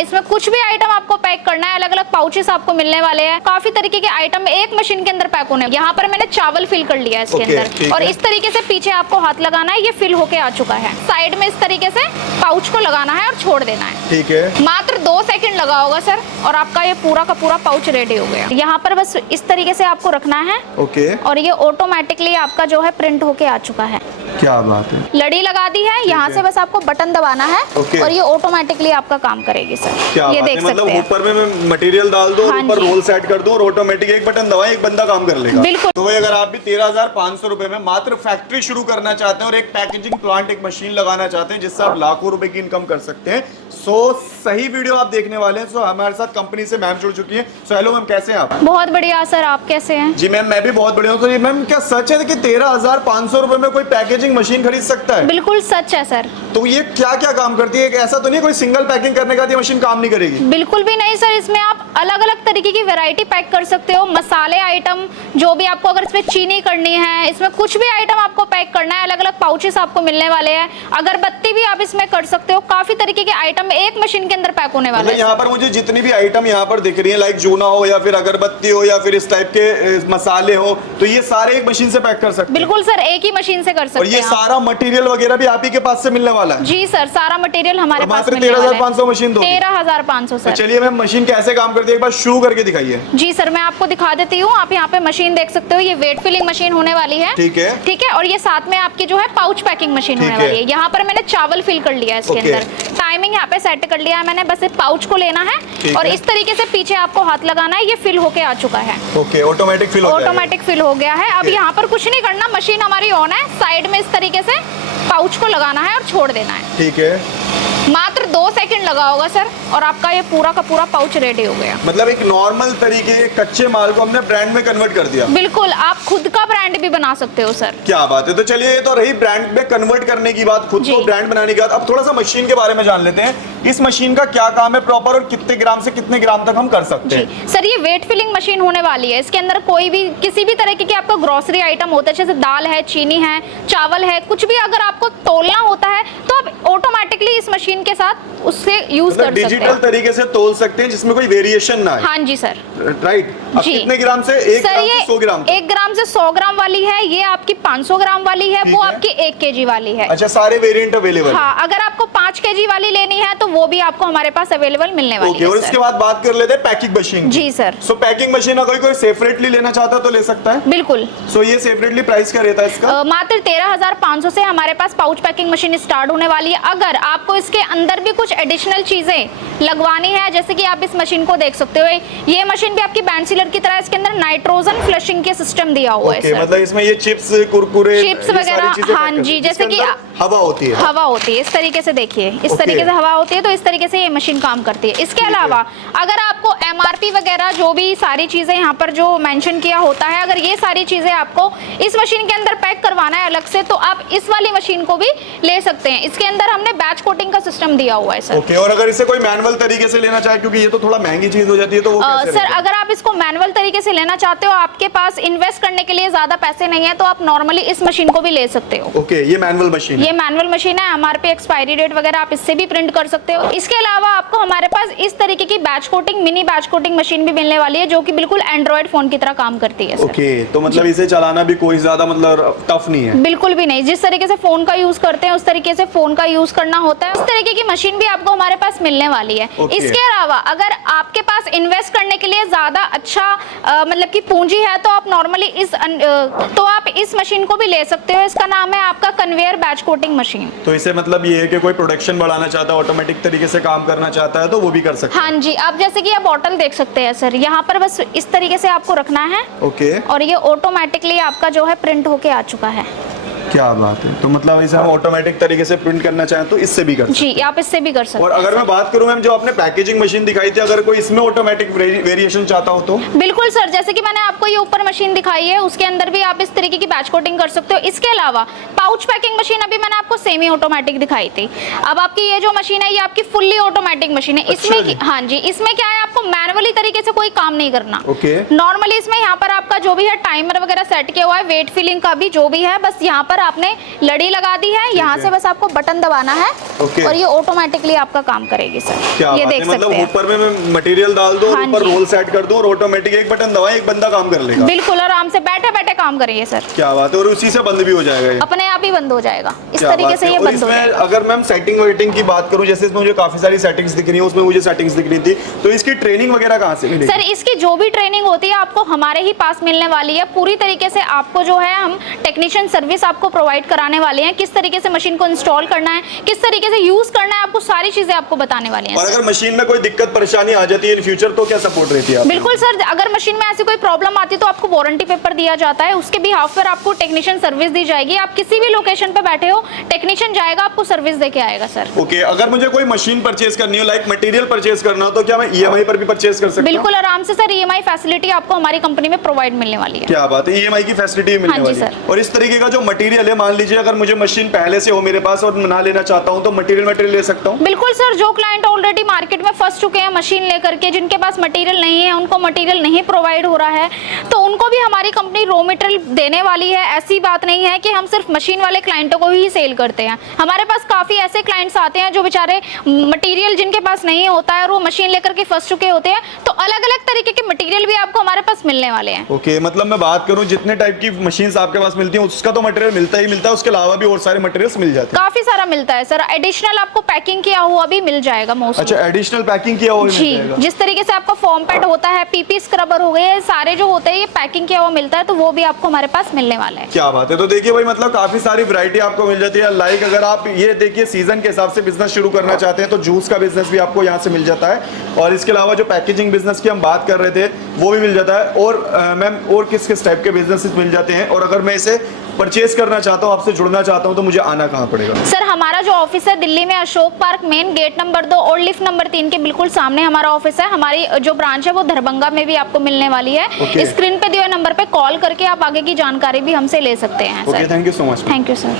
इसमें कुछ भी आइटम आपको पैक करना है, अलग अलग पाउचेस आपको मिलने वाले हैं। काफी तरीके के आइटम एक मशीन के अंदर पैक होने हैं। यहाँ पर मैंने चावल फिल कर लिया है इसके अंदर, और इस तरीके से पीछे आपको हाथ लगाना है, ये फिल होके आ चुका है। साइड में इस तरीके से पाउच को लगाना है और छोड़ देना है। ठीक है, मात्र 2 सेकंड लगा होगा सर, और आपका ये पूरा का पूरा पाउच रेडी हो गया। यहाँ पर बस इस तरीके से आपको रखना है। ओके, और ये ऑटोमेटिकली आपका जो है प्रिंट होके आ चुका है। क्या बात है, लड़ी लगा दी है, यहाँ से बस आपको बटन दबाना है और ये ऑटोमेटिकली आपका काम करेगी सर। क्या ये बात देख है, सकते मतलब हैं। ऊपर में मैं मटेरियल डाल दो, ऊपर रोल सेट कर दो और ऑटोमेटिक एक बटन दबाएं, एक बंदा काम कर लेगा। बिल्कुल। तो भाई अगर आप भी 13,500 रुपए में मात्र फैक्ट्री शुरू करना चाहते हैं और एक पैकेजिंग प्लांट, एक मशीन लगाना चाहते हैं जिससे आप लाखों रुपए की इनकम कर सकते हैं, सो सही वीडियो आप देखने वाले हैं। सो हमारे साथ कंपनी से मैम जुड़ चुकी है। सो हेलो मैम, कैसे हैं आप? बहुत बढ़िया सर, आप कैसे हैं? जी मैम, मैं भी बहुत बढ़िया हूँ। तो ये मैम क्या सच है कि 13,500 रुपए में कोई पैकेजिंग मशीन खरीद सकता है? बिल्कुल सच है सर। तो ये क्या क्या काम करती है? ऐसा तो नहीं कोई सिंगल पैकिंग करने का ये मशीन काम नहीं करेगी? बिल्कुल भी नहीं सर, इसमें आप अलग अलग तरीके की वैरायटी पैक कर सकते हो। मसाले आइटम जो भी आपको, अगर इसमें चीनी करनी है, इसमें कुछ भी आइटम आपको पैक करना है, अलग अलग पाउचेस आपको मिलने वाले हैं। अगरबत्ती भी आप इसमें कर सकते हो। काफी तरीके के आइटम एक मशीन के अंदर पैक होने वाले हैं। यहाँ पर मुझे जितनी भी आइटम यहाँ पर दिख रही है, लाइक जूना हो या फिर अगरबत्ती हो या फिर इस टाइप के मसाले हो, तो ये सारे एक मशीन से पैक कर सकते हैं? बिल्कुल सर, एक ही मशीन से कर सकते हैं। और ये सारा मटेरियल वगैरह भी आप ही के पास से मिलने वाला है? जी सर, सारा मटेरियल हमारे पास मात्र 13,500 मशीन दो? 13,500 सर। चलिए मैम, मशीन कैसे काम करती है एक बार शुरू करके दिखाइए। जी सर, मैं आपको दिखा देती हूँ। आप यहाँ पे मशीन देख सकते हो, ये वेट फिलिंग मशीन होने वाली है। ठीक है, ठीक है। और ये साथ में आपकी जो है पाउच पैकिंग मशीन होने वाली है। यहाँ पर मैंने चावल फिल कर लिया है इसके अंदर। टाइमिंग यहाँ पे सेट कर लिया है मैंने। बस इस पाउच को लेना है और इस तरीके से पीछे आपको हाथ लगाना है, ये फिल होके आ चुका है। ओके, ऑटोमेटिक फिल हो गया है। अब यहाँ पर कुछ नहीं करना, मशीन हमारी ऑन है। साइड में इस तरीके से पाउच को लगाना है और छोड़ देना है। ठीक है, मात्र 2 सेकंड लगा होगा सर, और आपका ये पूरा का पूरा पाउच रेडी हो गया। मतलब एक नॉर्मल तरीके के कच्चे माल को हमने ब्रांड में कन्वर्ट कर दिया। बिल्कुल, आप खुद का ब्रांड भी बना सकते हो सर। क्या बात है। तो चलिए, ये तो रही ब्रांड में कन्वर्ट करने की बात, खुद को ब्रांड बनाने की बात। अब थोड़ा सा मशीन के बारे में जान लेते हैं। इस मशीन का क्या काम है प्रॉपर, और कितने ग्राम से कितने ग्राम तक हम कर सकते हैं? सर, ये वेट फिलिंग मशीन होने वाली है। इसके अंदर कोई भी किसी भी तरह की आपका ग्रोसरी आइटम होता है, जैसे दाल है, चीनी है, चावल है, कुछ भी अगर आपको तोलना होता है तो आप ऑटोमेटिकली इस मशीन के साथ उससे यूज कर सकते हैं। डिजिटल तरीके से तोल सकते हैं जिसमें कोई वेरिएशन ना है। हाँ जी सर, राइट। अब कितने ग्राम से? 1 ग्राम से 100 ग्राम? 1 ग्राम से 100 ग्राम वाली है, ये आपकी 500 ग्राम वाली है, वो आपकी 1 केजी वाली है। अच्छा, सारे वेरिएंट अवेलेबल? हाँ, अगर आपको 5 केजी वाली लेनी है तो वो भी आपको हमारे पास अवेलेबल मिलने वाली है। और इसके बाद बात कर लेते हैं पैकिंग मशीन। जी सर। सो पैकिंग मशीन अगर कोई सेपरेटली लेना चाहता है तो ले सकता है? बिल्कुल। सो ये सेपरेटली प्राइस क्या रहता है इसका? मात्र 13,500 से हमारे पास पाउच पैकिंग मशीन स्टार्ट होने वाली है। अगर आपको इसके अंदर भी कुछ एडिशनल चीजें लगवानी है, जैसे कि आप इस मशीन को देख सकते हो, ये मशीन भी आपकी बैंड सीलर की तरह, इसके अंदर नाइट्रोजन फ्लशिंग के सिस्टम दिया हुआ है। मतलब इसमें ये चिप्स, कुरकुरे, चिप्स वगैरह, हाँ जी, जैसे कि हवा होती है। हवा होती है इस तरीके से, देखिए इस तरीके से हवा होती है, तो इस तरीके से ये मशीन काम करती है। इसके अलावा अगर आपको एमआरपी वगैरह जो भी सारी चीजें यहाँ पर जो मेंशन किया होता है, अगर ये सारी चीजें आपको इस मशीन के अंदर पैक करवाना है अलग से, तो आप इस वाली मशीन को भी ले सकते हैं। इसके अंदर हमने बैच कोटिंग का सिस्टम दिया हुआ है सर। ओके, और अगर इसे कोई मैनुअल तरीके से लेना चाहे, क्योंकि ये तो थोड़ा महंगी चीज हो जाती है, तो वो कैसे सर, अगर आप इसको मैनुअल तरीके से लेना चाहते हो, आपके पास इन्वेस्ट करने के लिए ज्यादा पैसे नहीं है, तो आप नॉर्मली इस मशीन को भी ले सकते हो। ओके, ये मैनुअल मशीन है? ये मैनुअल मशीन है। एमआरपी, एक्सपायरी डेट वगैरह आप इससे भी प्रिंट कर सकते हो। इसके अलावा आपको हमारे पास इस तरीके की batch coating, mini batch coating machine भी मिलने वाली है, जो कि बिल्कुल एंड्रॉइड फोन की तरह काम करती है। ओके, तो मतलब इसे चलाना भी कोई ज्यादा मतलब टफ नहीं है? बिल्कुल भी नहीं। जिस तरीके से फोन का यूज करते हैं उस तरीके से फोन का यूज करना होता है। उस तरीके की मशीन भी आपको हमारे पास मिलने वाली है। इसके अलावा अगर आपके पास इन्वेस्ट करने के लिए ज्यादा अच्छा मतलब की पूंजी है, तो आप नॉर्मली इस मशीन को भी ले सकते हो। इसका नाम है आपका कन्वेयर बैच कोटिंग मशीन। तो इसे मतलब ये है कि कोई प्रोडक्शन बढ़ाना चाहता है, ऑटोमेटिक तरीके से काम करना चाहता है, तो वो भी कर सकता है? हाँ जी, आप जैसे कि ये बॉटल देख सकते हैं सर, यहाँ पर बस इस तरीके से आपको रखना है। ओके, और ये ऑटोमेटिकली आपका जो है प्रिंट होके आ चुका है। क्या बात है। तो मतलब इसे हम ऑटोमेटिक तरीके से प्रिंट करना चाहें तो इससे भी कर सकते हैं? जी, आप इससे भी कर सकते हैं। और अगर मैं बात करूं मैम, जो आपने पैकेजिंग मशीन दिखाई थी, अगर कोई इसमें ऑटोमेटिक वेरिएशन चाहता हो तो? बिल्कुल सर, जैसे कि मैंने आपको ये ऊपर मशीन दिखाई है, उसके अंदर भी आप इस तरीके की बैच कोटिंग कर सकते हो। इसके अलावा पाउच पैकिंग मशीन अभी मैंने आपको सेमी ऑटोमेटिक दिखाई थी। अब आपकी ये जो मशीन है, ये आपकी फुल्ली ऑटोमेटिक मशीन है। इसमें हाँ जी, इसमें क्या है, आपको मैनुअली तरीके से कोई काम नहीं करना। ओके, नॉर्मली इसमें यहाँ पर आपका जो भी है टाइमर वगैरह सेट किया हुआ है, वेट फिलिंग का भी जो भी है, बस यहाँ पर ऊपर आपने लड़ी लगा दी है, यहाँ से बस आपको बटन दबाना है और ये ऑटोमेटिकली आपका काम करेगी सर। क्या ये बात देख है, मतलब सकते हैं। ऊपर में मैं मटेरियल डाल दूं, हाँ ऊपर जी। रोल सेट कर दूं और ऑटोमेटिक एक बटन दबाएं, एक बंदा काम कर लेगा। बिल्कुल आराम से बैठे बैठे काम करिए सर। क्या बात है, और उसी से बंद भी हो जाएगा ये। अपने आप ही बंद हो जाएगा, इस क्या तरीके बात से है। ये और बंद हो इसमें जाएगा। अगर मैम सेटिंग वेटिंग की बात करूं, जैसे इसमें मुझे काफी सारी सेटिंग्स दिख रही है, उसमें मुझे सेटिंग्स दिख रही थी, तो इसकी ट्रेनिंग वगैरह कहाँ से मिलेगी? सर इसकी जो भी ट्रेनिंग होती है आपको हमारे ही पास मिलने वाली है। पूरी तरीके से आपको जो है हम टेक्नीशियन सर्विस आपको प्रोवाइड कराने वाले हैं। किस तरीके से मशीन को इंस्टॉल करना है, किस तरीके से यूज करना है, आपको सारी चीजें आपको बताने वाले हैं। और अगर मशीन में कोई दिक्कत परेशानी आ जाती है इन फ्यूचर, तो क्या सपोर्ट रहती है? बिल्कुल सर, अगर मशीन में ऐसी कोई प्रॉब्लम आती है तो आपको वारंटी पेपर दिया जाता है, उसके बिहाफ पर आपको टेक्नीशियन सर्विस दी जाएगी। आप किसी भी लोकेशन पे बैठे हो, टेक्नीशियन जाएगा आपको सर्विस देके आएगा सर। ओके, अगर मुझे कोई मशीन परचेज करनी हो, लाइक मटेरियल परचेज करना हो, तो क्या मैं ईएमआई पर भी परचेज कर सकता हूं? बिल्कुल आराम से सर, ईएमआई फैसिलिटी आपको हमारी कंपनी में प्रोवाइड मिलने वाली है। क्या बात है, ईएमआई की फैसिलिटी मिलने हाँ जी वाली है। सर। और इस तरीके का जो मटेरियल है, मान लीजिए अगर मुझे मशीन पहले से हो मेरे पास और ना लेना चाहता हूं, तो मटेरियल ले सकता हूं? बिल्कुल सर, जो क्लाइंट ऑलरेडी मार्केट में फंस चुके हैं मशीन लेकर के, जिनके पास मटेरियल नहीं है, उनको मटेरियल नहीं प्रोवाइड हो रहा है, तो उनको भी हमारी कंपनी रॉ मटेरियल देने वाली है। ऐसी बात नहीं है कि हम सिर्फ मशीन वाले क्लाइंटों को ही सेल करते हैं। हमारे पास काफी ऐसे क्लाइंट्स आते हैं जो बेचारे मटेरियल जिनके पास नहीं होता है और वो मशीन लेकर के फंस चुके होते हैं, तो अलग अलग तरीके के मटेरियल भी आपको हमारे पास मिलने वाले हैं। ओके, मतलब मैं बात करूं जितने टाइप की मशीन्स आपके पास मिलती हैं उसका तो मटेरियल मिलता ही मिलता है, उसके अलावा भी और सारे मटेरियल्स मिल जाते हैं? काफी सारा मिलता है सर, एडिशनल आपको पैकिंग किया हुआ भी मिल जाएगा मोस्टली। अच्छा, एडिशनल पैकिंग किया हुआ भी जी, मिल जाएगा? जिस तरीके से आपका फॉर्म पैड होता है, पीपी स्क्रबर हो गए, सारे जो होते हैं ये पैकिंग किया हुआ मिलता है, तो वो भी आपको हमारे पास मिलने वाला है। क्या बात है, तो देखिए भाई, मतलब काफी सारी वैरायटी आपको मिल जाती है। लाइक अगर आप ये देखिए सीजन के हिसाब से बिजनेस शुरू करना चाहते हैं तो जूस का बिजनेस भी आपको यहाँ से मिल जाता है, और इसके अलावा जो पैकेजिंग बिजनेस की हम बात कर रहे थे वो भी मिल जाता है। और मैम, और किस किस टाइप के बिजनेसेस मिल जाते हैं? और अगर मैं इसे परचेज करना चाहता हूँ, आपसे जुड़ना चाहता हूँ, तो मुझे आना कहाँ पड़ेगा? सर हमारा जो ऑफिस है दिल्ली में Ashok park main gate number 2 और लिफ्ट नंबर 3 के बिल्कुल सामने हमारा ऑफिस है। हमारी जो ब्रांच है वो दरभंगा में भी आपको मिलने वाली है। Okay. स्क्रीन पे दिए हुए नंबर पे कॉल करके आप आगे की जानकारी भी हमसे ले सकते हैं। Okay, thank you so much. Thank you sir.